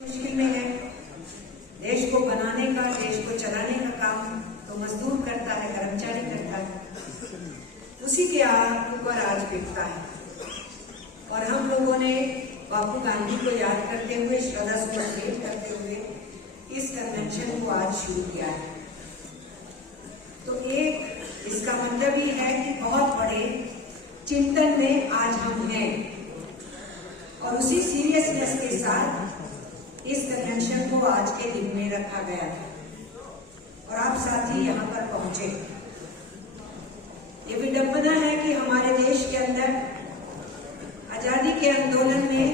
मुश्किल में है। देश को बनाने का, देश को चलाने का काम तो मजदूर करता है, कर्मचारी करता है। उसी के ऊपर आज बिकता है। और हम लोगों ने बापू गांधी को याद करते हुए, श्रद्धा सुमन करते हुए इस कन्वेंशन को आज शुरू किया है। तो एक इसका मतलब ये है कि बहुत बड़े चिंतन में आज हम हैं और उसी सीरियसनेस के साथ इस कन्वेंशन को आज के दिन में रखा गया था और आप साथी यहाँ पर पहुंचे। ये विडंबना है कि हमारे देश के अंदर आजादी के आंदोलन में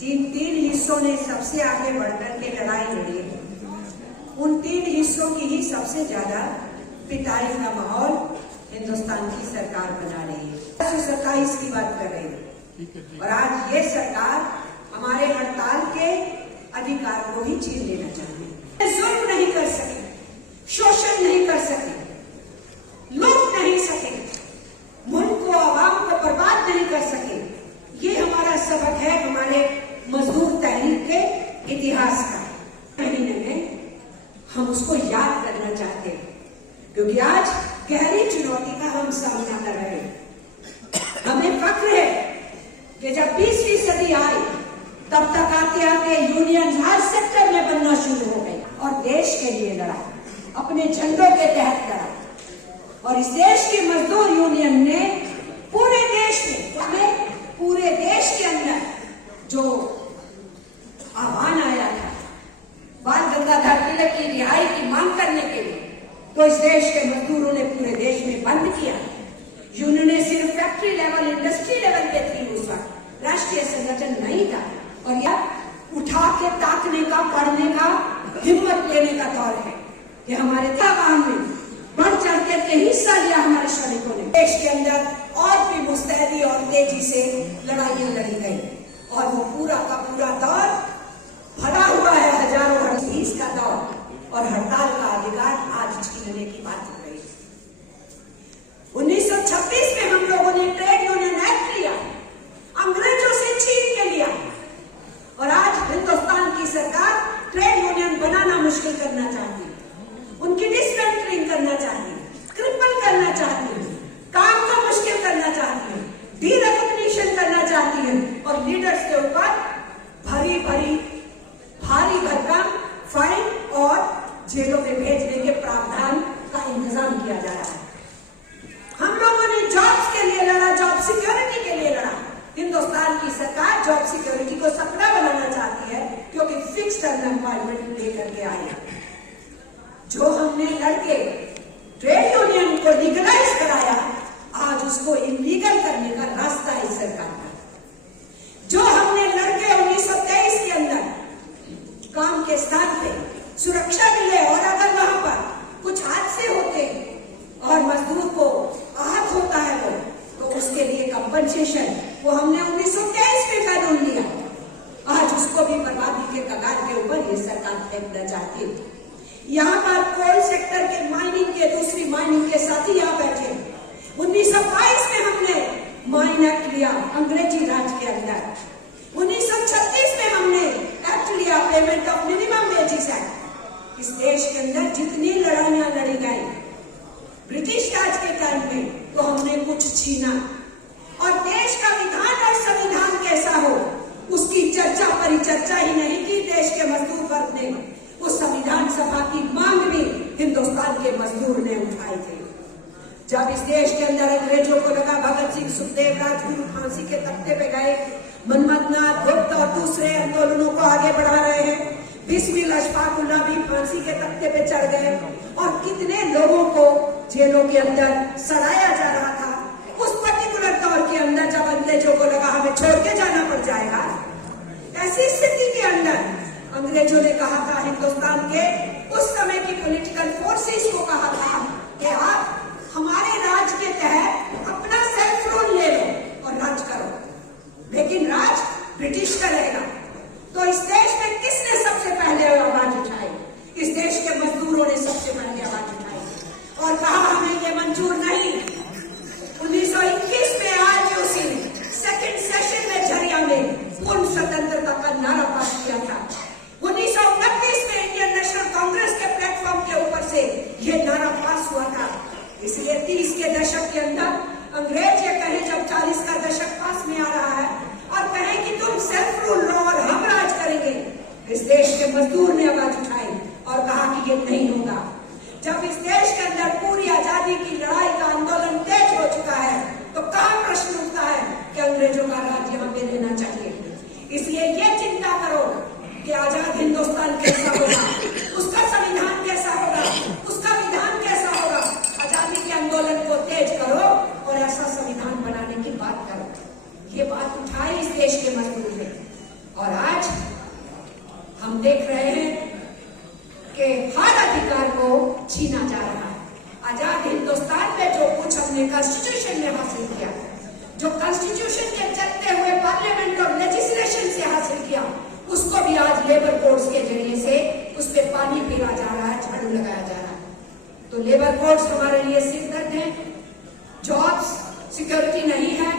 जिन तीन हिस्सों ने सबसे आगे बढ़कर के लड़ाई लड़ी, उन तीन हिस्सों की ही सबसे ज्यादा पिटाई का माहौल हिंदुस्तान की सरकार बना रही है। 1927 की बात कर रही है और आज ये सरकार हमारे हड़ताल के अधिकार को ही छीन लेना चाहती है। जुल्म नहीं कर सके, शोषण नहीं कर सके, लूट नहीं सके, मुल्क को, आवाम को बर्बाद नहीं कर सके। ये हमारा सबक है हमारे मजदूर तहरीक के इतिहास का। महीने में हम उसको याद करना चाहते हैं क्योंकि आज गहरी चुनौती का हम सामना कर रहे हैं। हमें फक्र है कि जब 20वीं सदी आई तब तक आते आते यूनियन हर सेक्टर में बनना शुरू हो गई और देश के लिए लड़ा, अपने झंडों के तहत लड़ा। और इस देश की मजदूर यूनियन ने पूरे देश में, पूरे देश के अंदर जो आह्वान आया था बाल गंगाधर तिलक की रिहाई की मांग करने के लिए, तो इस देश के मजदूरों ने पूरे देश में बंद किया। यूनियन ने सिर्फ फैक्ट्री लेवल, इंडस्ट्री लेवल पे थी उस वक्त, राष्ट्रीय संगठन नहीं था। और यह उठा के ताकने का, पढ़ने का, हिम्मत लेने का दौर है कि हमारे काम में बढ़ चढ़ के हिस्सा लिया हमारे श्रमिकों ने। देश के अंदर और भी मुस्तैदी और तेजी से लड़ाइयां लड़ी गई और वो पूरा का पूरा दौर भरा हुआ है हजारों हड़ताल का दौर और हड़ताल का अधिकार आज छीनने की बात हो रही है। 1926 में हम लोगों ने ट्रेड यूनियन एक्ट लिया, अंग्रेजों से छीन के लिया और आज हिंदुस्तान की सरकार ट्रेड यूनियन बनाना मुश्किल करना चाहती है, उनकी डिसमेंटलिंग करना चाहती है, क्रिपल करना चाहती है, काम को मुश्किल करना चाहती है, डी-रिकॉग्निशन करना चाहती है और लीडर्स के ऊपर भारी भरकम फाइन और जेलों में भेजने के प्रावधान का इंतजाम किया जा रहा है। हम लोगों ने जॉब्स के लिए लड़ा, जॉब सिक्योरिटी के लिए लड़ा। हिंदुस्तान की सरकार जॉब सिक्योरिटी को सपना बनाना चाहती है क्योंकि फिक्स टर्म एम्प्लॉयमेंट लेकर के आई। जो हमने लड़के ट्रेड यूनियन को लीगलाइज कराया, आज उसको इलीगल करने का रास्ता है सरकार का। जो हमने लड़के 1923 के अंदर काम के स्थान पे सुरक्षा मिले और अगर वहां पर कुछ हादसे होते और मजदूर को आहत होता है वो, तो उसके लिए कंपनसेशन वो हमने 1923 में कानून लिया। आज उसको भी बर्बादी के कगार के ऊपर ये सरकार फेंकना चाहती है। यहाँ पर कोल सेक्टर के माइनिंग के, दूसरी माइनिंग के साथी यहाँ बैठे। 1922 में हमने माइन एक्ट लिया अंग्रेजी राज के अंदर। 1936 में हमने एक्ट लिया payment of minimum wages act. इस देश के अंदर जितनी लड़ाइयां लड़ी गई ब्रिटिश राज के टाइम में, तो हमने कुछ छीना और देश का विधान और संविधान कैसा हो उसकी चर्चा परिचर्चा ही नहीं की। देश के मजदूर वर्ग ने उस संविधान सभा की मांग भी हिंदुस्तान के मजदूर ने उठाई थी। जब इस देश के अंदर अंग्रेजों को लगा भगत सिंह, सुखदेव, राजगुरु फांसी के तख्ते पे गए, मनमथनाथ, गुप्त और दूसरे आंदोलनों को आगे बढ़ा रहे हैं, बिस्मिल अशफाकुल्लाह भी फांसी के तख्ते पे चढ़ गए और कितने लोगों को जेलों के अंदर सड़ाया जा रहा था। उस पर्टिकुलर दौर के अंदर जब अंग्रेजों को लगा हमें छोड़ के जाना पड़ जाएगा, ऐसी स्थिति के अंदर अंग्रेजों ने कहा था, हिंदुस्तान के उस समय की पॉलिटिकल फोर्सेस को कहा था कि आप हमारे राज के तहत अपना सेल्फ रूल ले लो और राज करो, लेकिन राज ब्रिटिश का रहेगा। तो इस देश में किसने सबसे पहले आवाज उठाई? इस देश के मजदूरों ने सबसे पहले आवाज उठाई और कहा हमें ये मंजूर नहीं। 1921 में आज उसी सेकंड सेशन में झरिया में पूर्ण स्वतंत्रता का नारा पास किया था। मजदूर ने आवाज उठाई और कहा कि ये नहीं होगा। जब इस देश के अंदर पूरी आजादी की लड़ाई का आंदोलन तेज हो चुका है तो कहाँ प्रश्न उठता है कि अंग्रेजों का राज यहाँ पे रहना चाहिए। इसलिए ये चिंता करो कि आजाद हिंदुस्तान कैसा होगा, उसका संविधान कैसा होगा, उसका विधान कैसा होगा। आजादी के आंदोलन को तेज करो और ऐसा संविधान बनाने की बात करो। ये बात उठाई इस देश के मजदूर ने और आज हम देख रहे हैं कि हर अधिकार को छीना जा रहा है। आजाद हिंदुस्तान में जो कुछ हमने कॉन्स्टिट्यूशन में हासिल किया, जो कॉन्स्टिट्यूशन के चलते हुए पार्लियामेंट और लेजिस्लेशन से हासिल किया, उसको भी आज लेबर कोड्स के जरिए से उस पर पानी फेरा जा रहा है, झाड़ू लगाया जा रहा है। तो लेबर कोड्स हमारे लिए सिरदर्द है। जॉब्स सिक्योरिटी नहीं है,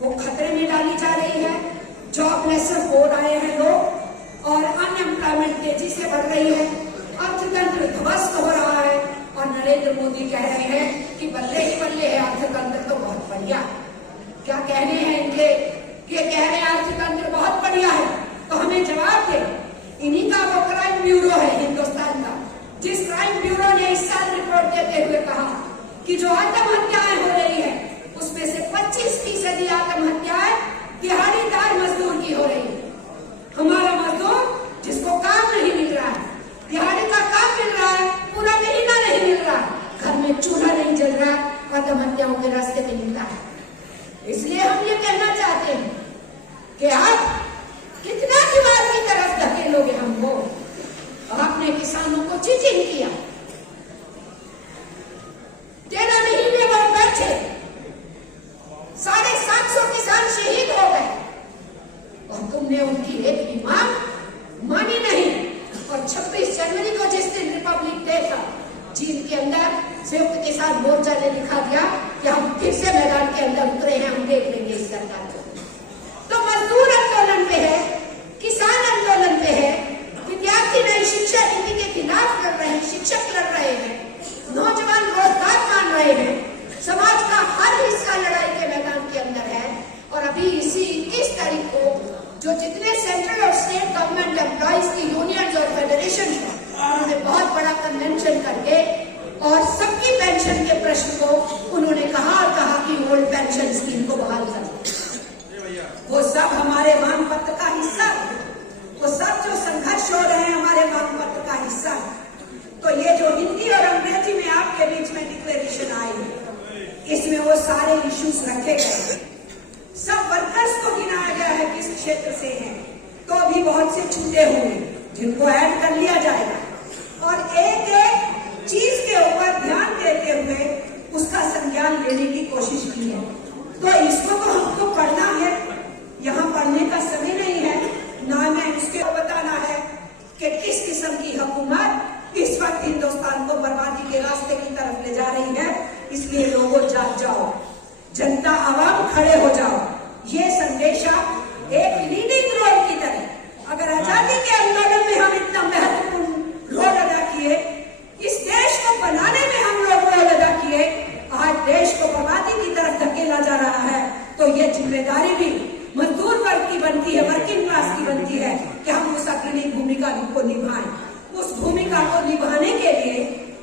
वो खतरे में डाली जा रही है। जॉबलेसर हो रहे हैं लोग और अनएम्प्लॉयमेंट तेजी से बढ़ रही है। अर्थतंत्र ध्वस्त हो रहा है और नरेंद्र मोदी कह रहे हैं कि बल्ले ही बल्ले है, अर्थतंत्र तो बहुत बढ़िया। क्या कहने हैं इनके? ये कह रहे हैं अर्थतंत्र बहुत बढ़िया है, तो हमें जवाब दे। इन्हीं का वो क्राइम ब्यूरो है हिंदुस्तान का, जिस क्राइम ब्यूरो ने इस साल रिपोर्ट देते हुए कहा कि जो आत्महत्याएं हो रही है उसमें से 25% आत्महत्याएं दिहाड़ीदार मजदूर की हो रही है। हमारा मजदूर जिसको काम नहीं मिल रहा है, दिहाड़ी का काम मिल रहा है, पूरा महीना नहीं मिल रहा, घर में चूल्हा नहीं जल रहा, आत्महत्याओं के रास्ते पे निकला है। इसलिए हम ये कहना चाहते हैं कि आप कितना दीवार की तरफ धकेलोगे हमको। आपने किसानों को चीटिंग किया, 13 महीने वो बैठे, 750 किसान शहीद हो गए और तुमने उनकी एक भी मांग मानी नहीं। और 26 जनवरी को जिस दिन रिपब्लिक डे था, चीन के अंदर संयुक्त किसान मोर्चा ने दिखा दिया कि हम फिर से मैदान के अंदर उतरे हैं, हम देख लेंगे इस सरकार को। तो मजदूर आंदोलन पे है, किसान आंदोलन पे है, विद्यार्थी नई शिक्षा नीति के खिलाफ लड़ रहे हैं, शिक्षक लड़ रहे हैं, नौजवान रोजगार मान रहे हैं, समाज का हर हिस्सा लड़ाई के मैदान के अंदर है। और अभी इसी 21 तारीख को जो जितने सेंट्रल और स्टेट गवर्नमेंट एम्प्लॉइज की यूनियंस और फेडरेशन है, उन्होंने बहुत बड़ा कन्वेंशन करके और सबकी पेंशन के प्रश्न को उन्होंने कहा कि ओल्ड पेंशन स्कीम को बहाल कर। वो सब हमारे मांग पत्र का हिस्सा, वो सब जो संघर्ष हो रहे हैं हमारे मांग पत्र का हिस्सा। तो ये जो हिंदी और अंग्रेजी में आपके बीच में डिक्लेरेशन आई है, इसमें वो सारे इश्यूज रखे गए। सब वर्कर्स को गिनाया गया है किस क्षेत्र से हैं, तो भी बहुत से छूटे हुए जिनको ऐड कर लिया जाएगा और एक एक चीज के ऊपर ध्यान देते हुए उसका संज्ञान लेने की कोशिश की है। तो इसको तो हमको पढ़ना है, यहाँ पढ़ने का समय नहीं है, ना हमें उसके बताना है कि किस किस्म की हुकूमत इस वक्त हिंदुस्तान को बर्बादी के रास्ते की तरफ ले जा रही है। इसलिए लोगों जाग जाओ, जनता आवाम खड़े हो जाओ। ये संदेशा एक लीडिंग रोल की तरह, अगर आजादी के आंदोलन में हम इतना महत्वपूर्ण रोल अदा किए, इस देश को बनाने में हम लोग रोल अदा किए, आज देश को बर्बादी की तरफ धकेला जा रहा है, तो ये जिम्मेदारी भी मजदूर वर्ग की बनती है, वर्किंग क्लास की बनती है कि हम उस अग्रणी भूमिका को निभाएं। उस भूमिका को निभाने के लिए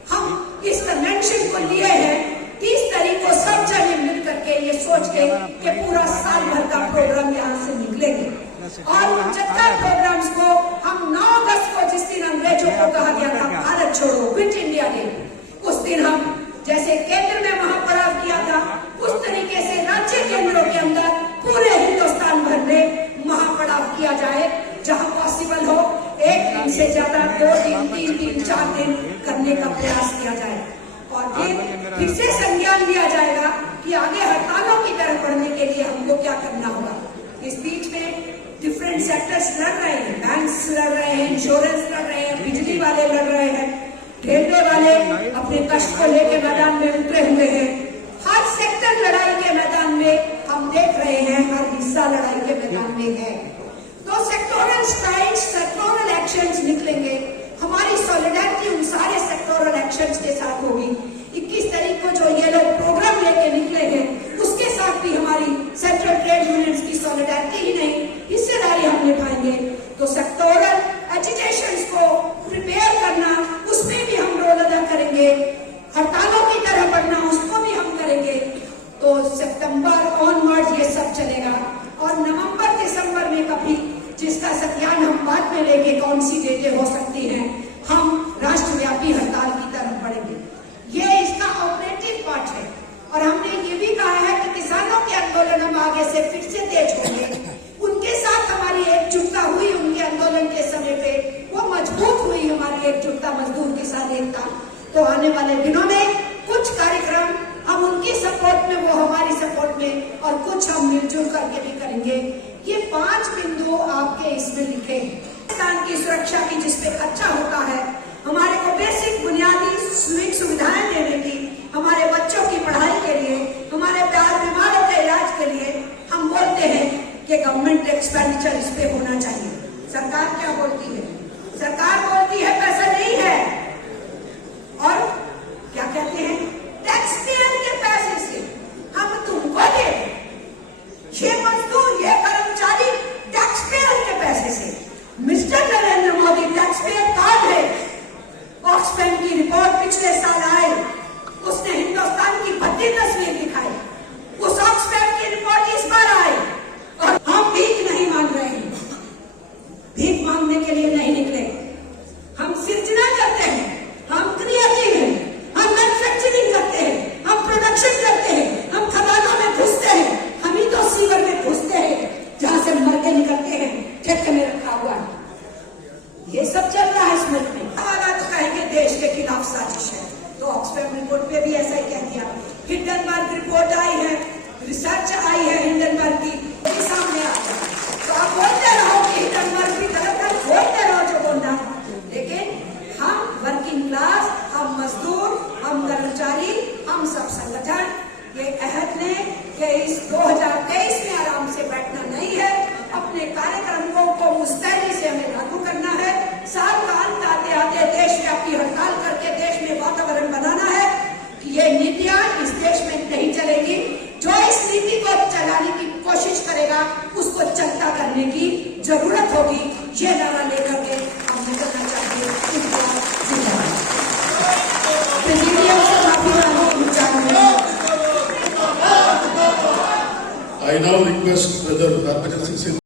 हम इस कन्वेंशन को लिए हैं 30 तारीख को सब जने मिल करके ये सोच के कि पूरा साल भर का प्रोग्राम यहाँ से निकलेंगे और उन जत्था प्रोग्राम्स को हम 9 अगस्त को, जिस दिन अंग्रेजों को कहा गया था भारत छोड़ो, क्विट इंडिया डे, उस दिन हम जैसे केंद्र में महापड़ाव किया था, उस तरीके से राज्य केंद्रों के अंदर पूरे हिंदुस्तान भर में महापड़ाव किया जाए। जहां पॉसिबल हो 1 दिन से ज्यादा 2 दिन, 3 दिन, 4 दिन करने का प्रयास किया जाए और फिर से संज्ञान लिया जाएगा कि आगे हड़तालों की तरफ बढ़ने के लिए हमको क्या करना होगा। इस बीच में डिफरेंट सेक्टर्स लड़ रहे हैं, बैंक्स लड़ रहे हैं, इंश्योरेंस लड़ रहे हैं, बिजली वाले लड़ रहे हैं, रेलवे वाले अपने कष्ट को लेकर मैदान में उतरे हुए हैं। हर सेक्टर लड़ाई के मैदान में हम देख रहे हैं, हर हिस्सा लड़ाई के मैदान में है। तो सेक्टोरल स्ट्राइक्स, सेक्टोरल एक्शंस निकलेंगे। हमारी सॉलिडारिटी उन सारे सेक्टोरल एक्शंस के साथ होगी। 21 तारीख को जो ये लोग प्रोग्राम लेके निकले हैं, उसके साथ भी हमारी सेंट्रल ट्रेड यूनियंस की सॉलिडारिटी ही नहीं, हिस्सेदारी हम निभाएंगे। तो सेक्टोरल एजिटेशन पॉलिसी देते हो सकती हैं, हम राष्ट्रव्यापी हड़ताल की तरफ बढ़ेंगे। ये इसका ऑपरेटिव पार्ट है। और हमने ये भी कहा है कि किसानों के आंदोलन हम आगे से फिर से तेज होंगे। उनके साथ हमारी एकजुटता हुई, उनके आंदोलन के समय पे वो मजबूत हुई हमारी एकजुटता, मजदूर किसान एकता। तो आने वाले दिनों में कुछ कार्यक्रम हम उनकी सपोर्ट में, वो हमारी सपोर्ट में, और कुछ हम मिलजुल करके भी करेंगे। ये 5 बिंदु आपके इसमें लिखे हैं। किसान की सुरक्षा की जिसपे खर्चा होता है, हमारे को बेसिक बुनियादी सुविधाएं देने की, हमारे बच्चों की पढ़ाई के लिए, हमारे बीमारों के इलाज के लिए हम बोलते हैं कि गवर्नमेंट एक्सपेंडिचर इस पे होना चाहिए। सरकार क्या बोलती है? सरकार बोलती है पैसा नहीं है, और क्या कहते हैं? टैक्स पेयर के पैसे से हम तुमको दे, ये मजदूर, ये कर्मचारी टैक्स पेयर के पैसे से। Mister Narendra Modi tax payer कौन है? ऑक्सफैम की रिपोर्ट पिछले साल आई, उसने हिंदुस्तान की भद्दी तस्वीर दिखाई। उस ऑक्सफैम की रिपोर्ट इस बार आई, और हम भीख नहीं मांग रहे हैं, भीख मांगने के लिए नहीं निकले। हम सृजना करते हैं, हम क्रिएटिव हैं, हम मैन्युफैक्चरिंग करते हैं, हम प्रोडक्शन करते हैं, हम खदानों में घुसते हैं, हम ही तो सीवर में घुसते हैं जहां से मर के निकलते हैं, ठेके में रखा हुआ है। ये सब चल रहा है इस मुल्क में। हमारा तो कहेंगे देश के खिलाफ साजिश है, तो ऑक्सफैम रिपोर्ट पे भी ऐसा ही कह दिया। हिंडनबर्ग रिपोर्ट आई है, रिसर्च आई है हिंडनबर्ग की, ये सामने आ गया। तो आप बोलते रहो कि हिंडनबर्ग भी गलत है, बोलते रहो जो बोलना, लेकिन हम वर्किंग क्लास, हम मजदूर, हम कर्मचारी, हम सब संगठन ये अहद लें कि इस 2023 में आराम से बैठना नहीं है। अपने कार्यक्रमों को मुस्तैदी से हमें लागू करना है। साल का अंत आते आते देशव्यापी हड़ताल करके देश में वातावरण बनाना है कि ये नीतियां इस देश में नहीं चलेगी। जो इस नीति को चलाने की कोशिश करेगा उसको चलता करने की जरूरत होगी। ये नारा लेकर के हम निकलना चाहिए। I now request Brother Harbhajan Singh